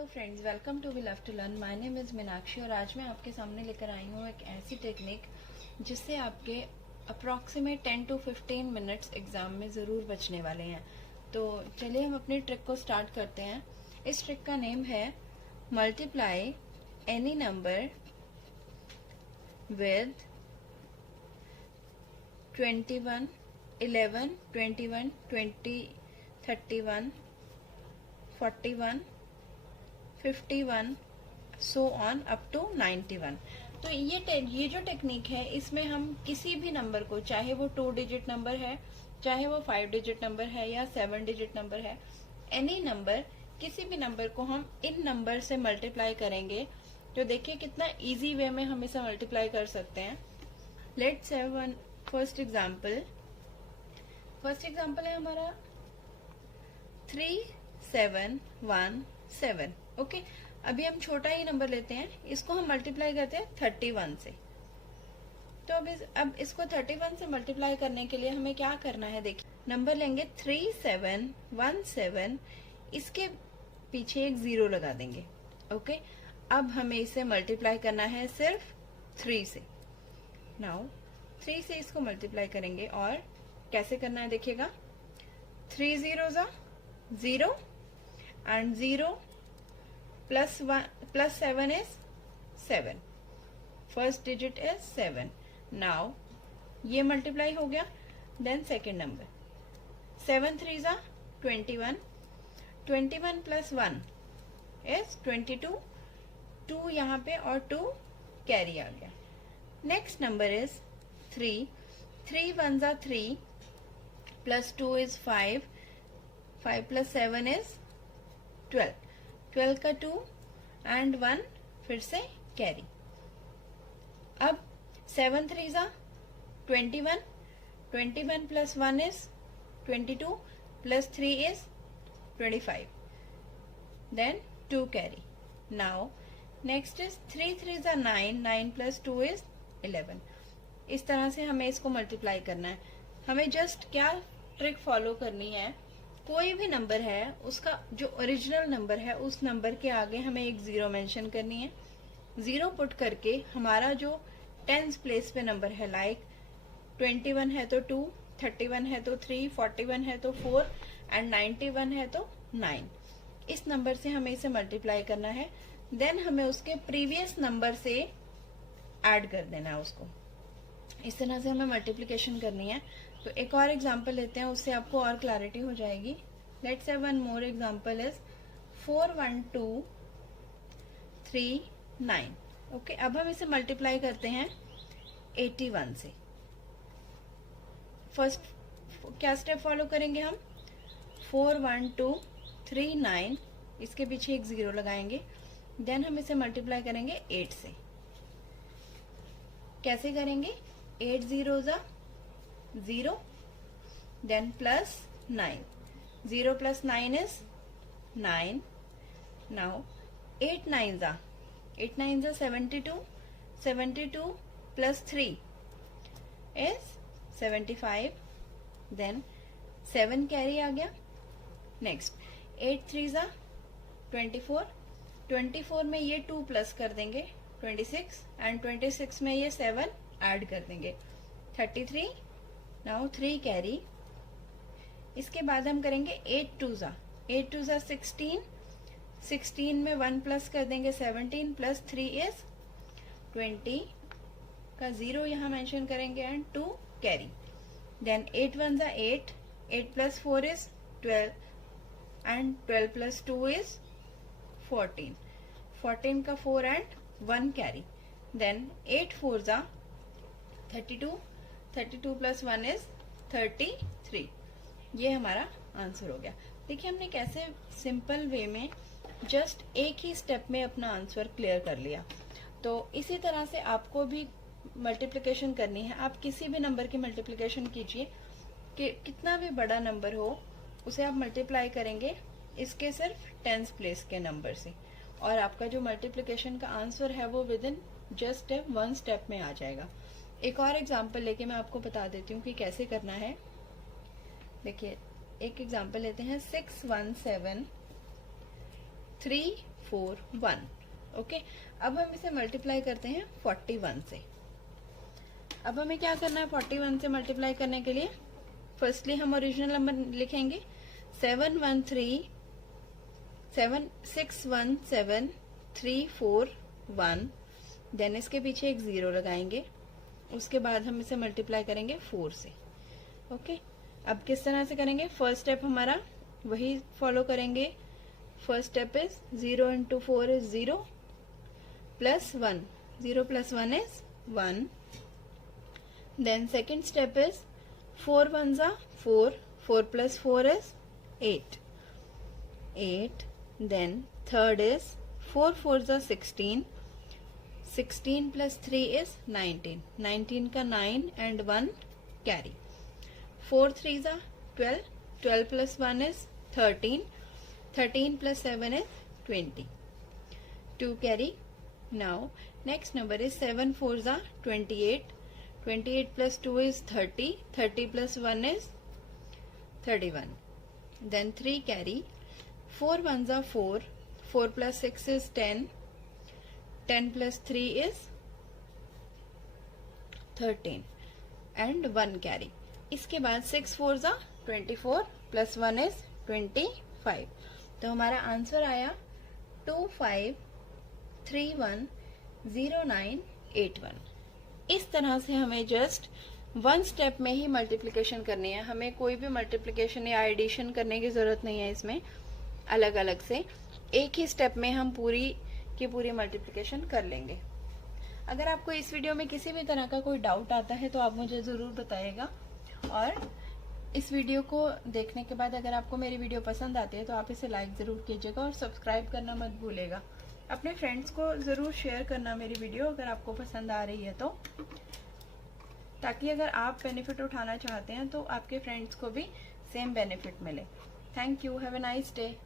Hello friends, welcome to we love to learn. My name is Meenakshi और आज मैं आपके सामने लेकर आई हूँ एक ऐसी टेक्निक जिससे आपके अप्रॉक्सीमेट 10 to 15 मिनट्स एग्जाम में ज़रूर बचने वाले हैं। तो चलिए हम अपनी ट्रिक को स्टार्ट करते हैं। इस ट्रिक का नेम है multiply any number with 21, 11, 21, 20, 31, 41, 51 so on up to 91। तो ये जो टेक्निक है, इसमें हम किसी भी नंबर को, चाहे वो 2 डिजिट नंबर है, चाहे वो 5 डिजिट नंबर है या 7 डिजिट नंबर है, एनी नंबर, किसी भी नंबर को हम इन नंबर से मल्टीप्लाई करेंगे। तो देखिए कितना इजी वे में हम इसे मल्टीप्लाई कर सकते हैं। Let's have one first example. First example है हमारा 3717। ओके, अभी हम छोटा ही नंबर लेते हैं, इसको हम मल्टीप्लाई करते हैं 31 से। तो अब इसको 31 से मल्टीप्लाई करने के लिए हमें क्या करना है, देखिए नंबर लेंगे 3717, इसके पीछे एक 0 लगा देंगे। ओके, अब हमें इसे मल्टीप्लाई करना है सिर्फ 3 से। नाउ 3 से इसको मल्टीप्लाई करेंगे और कैसे करना है देखिएगा। 3 zeros are 0 and 0 plus 7 is 7. First digit is 7. Now ये मल्टीप्लाई हो गया। Then second number 7 3s are 21. 21 plus 1 is 22. 2 यहाँ पे और 2 कैरी आ गया। Next number is 3. 3 1s are 3 plus 2 is 5. 5 plus 7 is 12. 12 का 2 and 1 फिर से कैरी। अब 7 3s are 21. 21 plus 1 is 22 plus 3 is 25. Then 2 carry. Now next is 3 3s are 9. 9 plus 2 is 11. इस तरह से हमें इसको मल्टीप्लाई करना है। हमें जस्ट क्या ट्रिक फॉलो करनी है, कोई भी नंबर है उसका जो ओरिजिनल नंबर है उस नंबर के आगे हमें एक 0 मेंशन करनी है। 0 पुट करके हमारा जो 10th प्लेस पे नंबर है, लाइक 21 है तो 2, 31 है तो 3, 41 है तो 4 एंड 91 है तो 9, इस नंबर से हमें इसे मल्टीप्लाई करना है। देन हमें उसके प्रीवियस नंबर से ऐड कर देना है उसको। इस तरह से हमें मल्टीप्लिकेशन करनी है। तो एक और एग्जांपल लेते हैं, उससे आपको और क्लैरिटी हो जाएगी। Let's have one more example is 41239। Okay, अब हम इसे मल्टीप्लाई करते हैं 81 से। फर्स्ट क्या स्टेप फॉलो करेंगे हम, 41239, इसके पीछे एक 0 लगाएंगे। देन हम इसे मल्टीप्लाई करेंगे 8 से। कैसे करेंगे, 8 zeros are 0, then plus 9. 0 plus 9 is 9. Now 8 9s are 72. 72 plus 3 is 75. Then 7 carry आ गया। Next 8 3s are 24. 24 में ये 2 प्लस कर देंगे 26 एंड 26 में ये 7 ऐड कर देंगे 33। Now 3 carry. इसके बाद हम करेंगे 8 2s are 16। 16 में 1 प्लस कर देंगे 17 प्लस 3 इज 20 का 0 यहाँ मेंशन करेंगे and 2 carry. Then 8 1s are 8. 8 plus 4 is 12 and 12 plus 2 is 14. 14 का 4 and 1 carry. Then 8 4s are 32. 32 plus 1 is 33. ये हमारा आंसर हो गया। देखिए हमने कैसे सिंपल वे में जस्ट एक ही स्टेप में अपना आंसर क्लियर कर लिया। तो इसी तरह से आपको भी मल्टीप्लिकेशन करनी है। आप किसी भी नंबर की मल्टीप्लिकेशन कीजिए, कि कितना भी बड़ा नंबर हो उसे आप मल्टीप्लाई करेंगे इसके सिर्फ 10th प्लेस के नंबर से, और आपका जो मल्टीप्लिकेशन का आंसर है वो विद इन जस्ट 1 स्टेप में आ जाएगा। एक और एग्जांपल लेके मैं आपको बता देती हूँ कि कैसे करना है। देखिए एक एग्जांपल लेते हैं 617 3 4 1। ओके, अब हम इसे मल्टीप्लाई करते हैं 41 से। अब हमें क्या करना है 41 से मल्टीप्लाई करने के लिए? फर्स्टली हम ओरिजिनल नंबर लिखेंगे 617 देन इसके पीछे एक 0 लगाएंगे, उसके बाद हम इसे मल्टीप्लाई करेंगे 4 से। ओके, अब किस तरह से करेंगे? फर्स्ट स्टेप हमारा वही फॉलो करेंगे। First step is 0 into 4 is 0 plus 1, 0 plus 1 is 1। Then second step is 4 ones are 4, 4 plus 4 is 8, 8। Then third is 4 fours are 16, 16 plus 3 is 19, 19 का 9 and 1 carry। 4 threes are 12, 12 plus 1 is 13, 13 plus 7 is 20, 2 carry। Now next number is 7 fours are 28, 28 plus 2 is 30, 30 plus 1 is 31। Then 3 carry, 4 ones are 4, 4 plus 6 is 10, 10 plus 3 is 13 and 1 carry। इसके बाद 6 fours are 24 plus 1 is 25। तो हमारा answer आया 25310981। इस तरह से हमें just one step में ही मल्टीप्लिकेशन करनी है। हमें कोई भी मल्टीप्लिकेशन या एडिशन करने की जरूरत नहीं है। इसमें अलग अलग से एक ही स्टेप में हम पूरी की पूरी मल्टीप्लिकेशन कर लेंगे। अगर आपको इस वीडियो में किसी भी तरह का कोई डाउट आता है तो आप मुझे ज़रूर बताइएगा। और इस वीडियो को देखने के बाद अगर आपको मेरी वीडियो पसंद आती है तो आप इसे लाइक ज़रूर कीजिएगा और सब्सक्राइब करना मत भूलिएगा। अपने फ्रेंड्स को ज़रूर शेयर करना मेरी वीडियो अगर आपको पसंद आ रही है तो, ताकि अगर आप बेनिफिट उठाना चाहते हैं तो आपके फ्रेंड्स को भी सेम बेनिफिट मिले। Thank you, have a nice day.